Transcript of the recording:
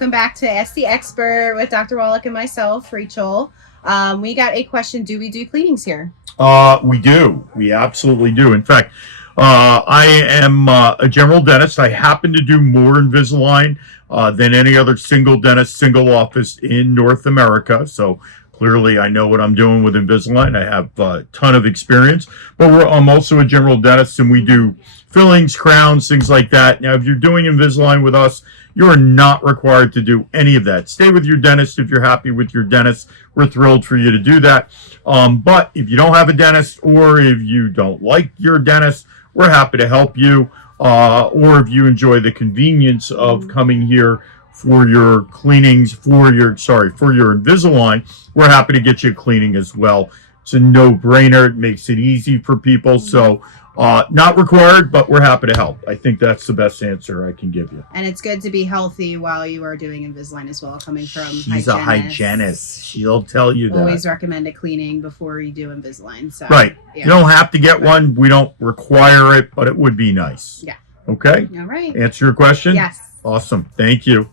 welcome back to Ask the Expert with Dr. Wollock and myself, Rachel. We got a question. Do we do cleanings here? We do. We absolutely do. In fact, I am a general dentist. I happen to do more Invisalign than any other single dentist, single office in North America. So clearly I know what I'm doing with Invisalign. I have a ton of experience, but I'm also a general dentist, and we do fillings, crowns, things like that. Now, if you're doing Invisalign with us, you are not required to do any of that. Stay with your dentist if you're happy with your dentist. We're thrilled for you to do that. But if you don't have a dentist, or if you don't like your dentist, we're happy to help you. Or if you enjoy the convenience of coming here for your cleanings, for your Invisalign, we're happy to get you a cleaning as well. It's a no-brainer. It makes it easy for people. So not required, but we're happy to help. I think that's the best answer I can give you. And it's good to be healthy while you are doing Invisalign as well, coming from She's a hygienist. She'll tell you that. Always recommend a cleaning before you do Invisalign. So, right. Yeah. You don't have to get one. We don't require it, but it would be nice. Yeah. Okay? All right. Answer your question? Yes. Awesome. Thank you.